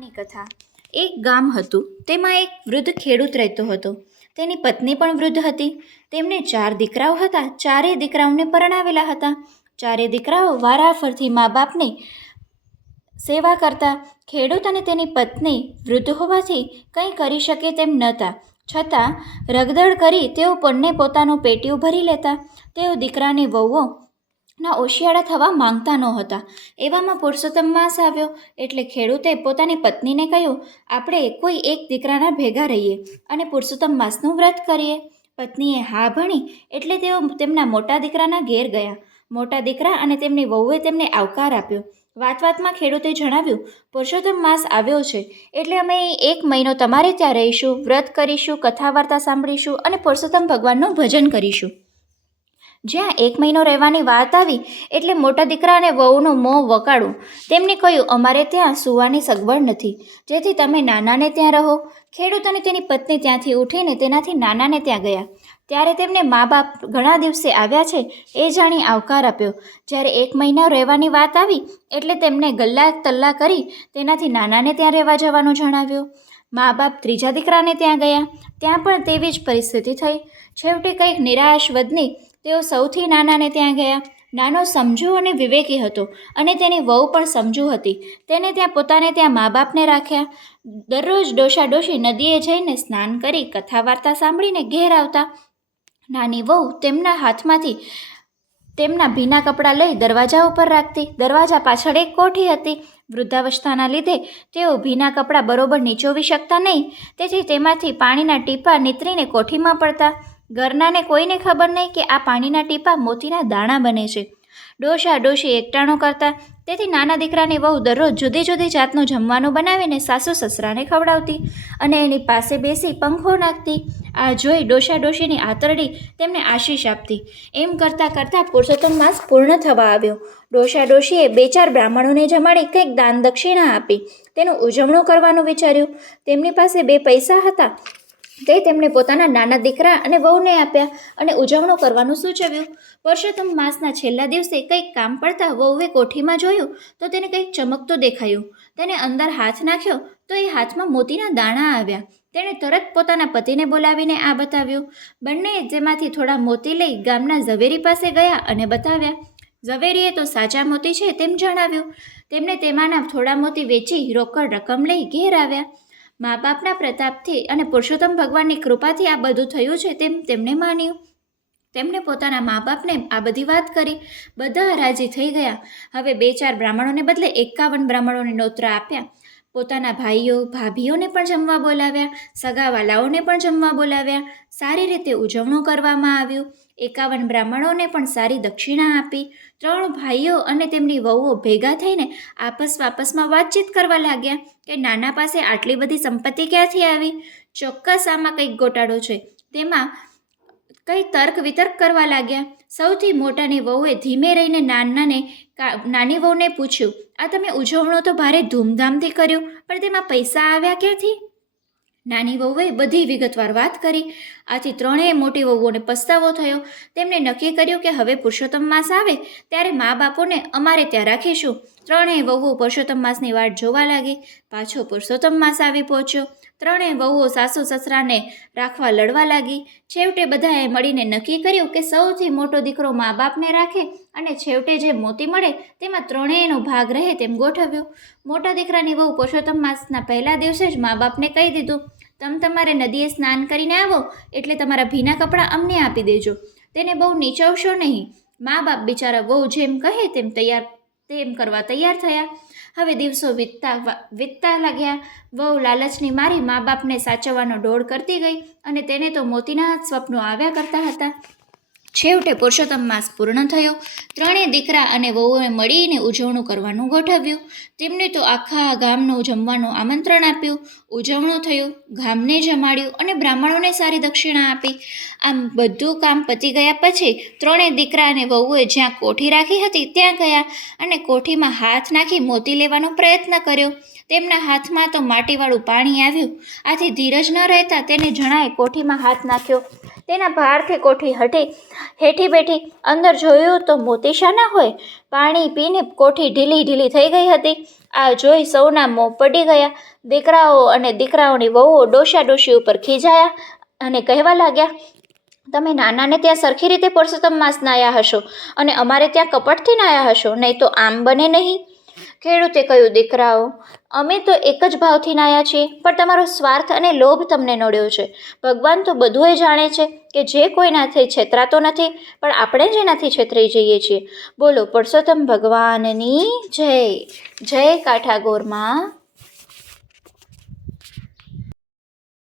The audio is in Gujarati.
ની કથા. એક ગામ હતું. તેમાં એક વૃદ્ધ ખેડૂત રહેતો હતો. તેની પત્ની પણ વૃદ્ધ હતી. તેમને 4 દીકરાઓ હતા. ચારેય દીકરાઓને પરણાવેલા હતા. ચારેય દીકરાઓ વારાફરતી મા બાપને સેવા કરતા. ખેડૂત અને તેની પત્ની વૃદ્ધ હોવાથી કંઈ કરી શકે તેમ નહોતા. છતાં રગદળ કરી તેઓ બંને પોતાનું પેટીયું ભરી લેતા. તેઓ દીકરાની વહુઓ ના ઓશિયાળા થવા માંગતા નહોતા. એવામાં પુરુષોત્તમ માસ આવ્યો એટલે ખેડૂતે પોતાની પત્નીને કહ્યું, આપણે કોઈ એક દીકરાના ભેગા રહીએ અને પુરુષોત્તમ માસનું વ્રત કરીએ. પત્નીએ હા ભણી એટલે તેઓ તેમના મોટા દીકરાના ઘેર ગયા. મોટા દીકરા અને તેમની વહુએ તેમને આવકાર આપ્યો. વાતમાં ખેડૂતે જણાવ્યું, પુરુષોત્તમ માસ આવ્યો છે એટલે અમે 1 મહિનો તમારે ત્યાં રહીશું, વ્રત કરીશું, કથા વાર્તા સાંભળીશું અને પુરુષોત્તમ ભગવાનનું ભજન કરીશું. જ્યાં 1 મહિનો રહેવાની વાત આવી એટલે મોટા દીકરા અને વહુનું મોં વકાળું. તેમને કહ્યું, અમારે ત્યાં સૂવાની સગવડ નથી, જેથી તમે નાનાને ત્યાં રહો. ખેડૂત અને તેની પત્ની ત્યાંથી ઉઠીને તેનાથી નાનાને ત્યાં ગયા. ત્યારે તેમને મા બાપ ઘણા દિવસે આવ્યા છે એ જાણી આવકાર આપ્યો. જ્યારે 1 મહિના રહેવાની વાત આવી એટલે તેમને ગલ્લા તલ્લા કરી તેનાથી નાનાને ત્યાં રહેવા જવાનું જણાવ્યું. મા બાપ ત્રીજા દીકરાને ત્યાં ગયા. ત્યાં પણ તેવી જ પરિસ્થિતિ થઈ. છેવટે કંઈક નિરાશ વધની તેઓ સૌથી નાનાને ત્યાં ગયા. નાનો સમજુ અને વિવેકી હતો અને તેની વહુ પણ સમજુ હતી. તેને ત્યાં પોતાને ત્યાં મા બાપને રાખ્યા. દરરોજ ડોશા ડોશી નદીએ જઈને સ્નાન કરી કથા વાર્તા સાંભળીને ઘેર આવતા. નાની વહુ તેમના હાથમાંથી તેમના ભીના કપડાં લઈ દરવાજા ઉપર રાખતી. દરવાજા પાછળ એક કોઠી હતી. વૃદ્ધાવસ્થાના લીધે તેઓ ભીના કપડાં બરોબર નીચોવી શકતા નહીં, તેથી તેમાંથી પાણીના ટીપાં નીતરીને કોઠીમાં પડતા. ઘરનાને કોઈને ખબર નહીં કે આ પાણીના ટીપા મોતીના દાણા બને છે. ડોશા ડોશી એકટાણું કરતા, તેથી નાના દીકરાની વહુ દરરોજ જુદી જુદી જાતનું જમવાનું બનાવીને સાસુ સસરાને ખવડાવતી અને એની પાસે બેસી પંખો નાખતી. આ જોઈ ડોશા ડોશીની આંતરડી તેમને આશીષ આપતી. એમ કરતાં કરતાં પુરુષોત્તમ માસ પૂર્ણ થવા આવ્યો. ડોશા ડોશીએ 2-4 બ્રાહ્મણોને જમાડી કંઈક દાન દક્ષિણા આપી તેનું ઉજવણું કરવાનું વિચાર્યું. તેમની પાસે 2 પૈસા હતા તે તેમણે પોતાના નાના દીકરા અને વહુને આપ્યા અને ઉજવણું કરવાનું સૂચવ્યું. પુરુષોત્તમ માસના છેલ્લા દિવસે કંઈક કામ પડતા વહુએ કોઠીમાં જોયું તો તેને કંઈક ચમકતું દેખાયું. તેને અંદર હાથ નાખ્યો તો એ હાથમાં મોતીના દાણા આવ્યા. તેણે તરત પોતાના પતિને બોલાવીને આ બતાવ્યું. બંને તેમાંથી થોડા મોતી લઈ ગામના ઝવેરી પાસે ગયા અને બતાવ્યા. ઝવેરીએ તો સાચા મોતી છે તેમ જણાવ્યું. તેમણે તેમાંના થોડા મોતી વેચી રોકડ રકમ લઈ ઘેર આવ્યા. મા બાપના પ્રતાપથી અને પુરુષોત્તમ ભગવાનની કૃપાથી આ બધું થયું છે તેમ તેમણે માન્યું. તેમણે પોતાના મા બાપને આ બધી વાત કરી. બધા રાજી થઈ ગયા. હવે 2-4 બ્રાહ્મણોને બદલે 51 બ્રાહ્મણોને નોતરા આપ્યા. પોતાના ભાઈઓ ભાભીઓને પણ જમવા બોલાવ્યા. સગાવાલાઓને પણ જમવા બોલાવ્યા. સારી રીતે ઉજવણું કરવામાં આવ્યું. 51 બ્રાહ્મણોને પણ સારી દક્ષિણા આપી. 3 ભાઈઓ અને તેમની વહુઓ ભેગા થઈને આપસમાં વાતચીત કરવા લાગ્યા કે નાના પાસે આટલી બધી સંપત્તિ ક્યાંથી આવી. ચોક્કસ આમાં કંઈક ગોટાળો છે. તેમાં કંઈ તર્ક વિતર્ક કરવા લાગ્યા. સૌથી મોટાની વહુએ ધીમે રહીને નાની વહુને પૂછ્યું, આ તમે ઉજવણું તો ભારે ધૂમધામથી કર્યું, પણ તેમાં પૈસા આવ્યા ક્યાંથી? નાની વહુએ બધી વિગતવાર વાત કરી. આથી 3 મોટી વહુઓને પસ્તાવો થયો. તેમણે નક્કી કર્યું કે હવે પુરુષોત્તમ માસ આવે ત્યારે મા બાપોને અમારે ત્યાં રાખીશું. 3 વહુઓ પુરુષોત્તમ માસની વાટ જોવા લાગી. પાછો પુરુષોત્તમ માસ આવી પહોંચ્યો. 3 વહુઓ સાસુ સસરાને રાખવા લડવા લાગી. છેવટે બધાએ મળીને નક્કી કર્યું કે સૌથી મોટો દીકરો મા બાપને રાખે અને છેવટે જે મોતી મળે તેમાં 3નો ભાગ રહે તેમ ગોઠવ્યું. મોટા દીકરાની વહુ પુરુષોત્તમ માસના પહેલા દિવસે જ મા બાપને કહી દીધું, તમારે નદીએ સ્નાન કરીને આવો એટલે તમારા ભીના કપડાં અમને આપી દેજો. તેને બહુ નીચવશો નહીં. મા બાપ બિચારા વહુ જેમ કહે તેમ કરવા તૈયાર થયા. હવે દિવસો વીતતા લાગ્યા. વહુ લાલચની મારી મા બાપને સાચવવાનો ડોળ કરતી ગઈ અને તેને તો મોતીના સ્વપ્નો આવ્યા કરતા હતા. છેવટે પુરુષોત્તમ માસ પૂર્ણ થયો. 3 દીકરા અને વહુએ મળીને ઉજવણું કરવાનું ગોઠવ્યું. તેમને તો આખા ગામનું જમવાનું આમંત્રણ આપ્યું. ઉજવણું થયું. ગામને જમાડ્યું અને બ્રાહ્મણોને સારી દક્ષિણા આપી. આમ બધું કામ પતી ગયા પછી 3 દીકરા અને વહુએ જ્યાં કોઠી રાખી હતી ત્યાં ગયા અને કોઠીમાં હાથ નાખી મોતી લેવાનો પ્રયત્ન કર્યો. તેમના હાથમાં તો માટીવાળું પાણી આવ્યું. આથી ધીરજ ન રહેતા તેને જણાએ કોઠીમાં હાથ નાખ્યો. તેના ભારથી કોઠી હેઠી બેઠી. અંદર જોયું તો મોતી શાના હોય. પાણી પીને કોઠી ઢીલી થઈ ગઈ હતી. આ જોઈ સૌના મોં પડી ગયા. દીકરાઓ અને દીકરાઓની વહુઓ ડોશા ડોશી ઉપર ખીજાયા અને કહેવા લાગ્યા, તમે નાનાને ત્યાં સરખી રીતે પુરુષોત્તમ માસ નાહ્યા હશો અને અમારે ત્યાં કપટથી નાહ્યા હશો, નહીં તો આમ બને નહીં. ખેડૂતે કહ્યું, દીકરાઓ, અમે તો એક જ ભાવથી નાહ્યા છીએ, પણ તમારો સ્વાર્થ અને લોભ તમને નડ્યો છે. ભગવાન તો બધું જાણે છે કે જે કોઈનાથી છેતરાતો નથી, પણ આપણે જ એનાથી છેતરાઈ જઈએ છીએ. બોલો પુરુષોત્તમ ભગવાનની જય. જય કાઠાગોરમાં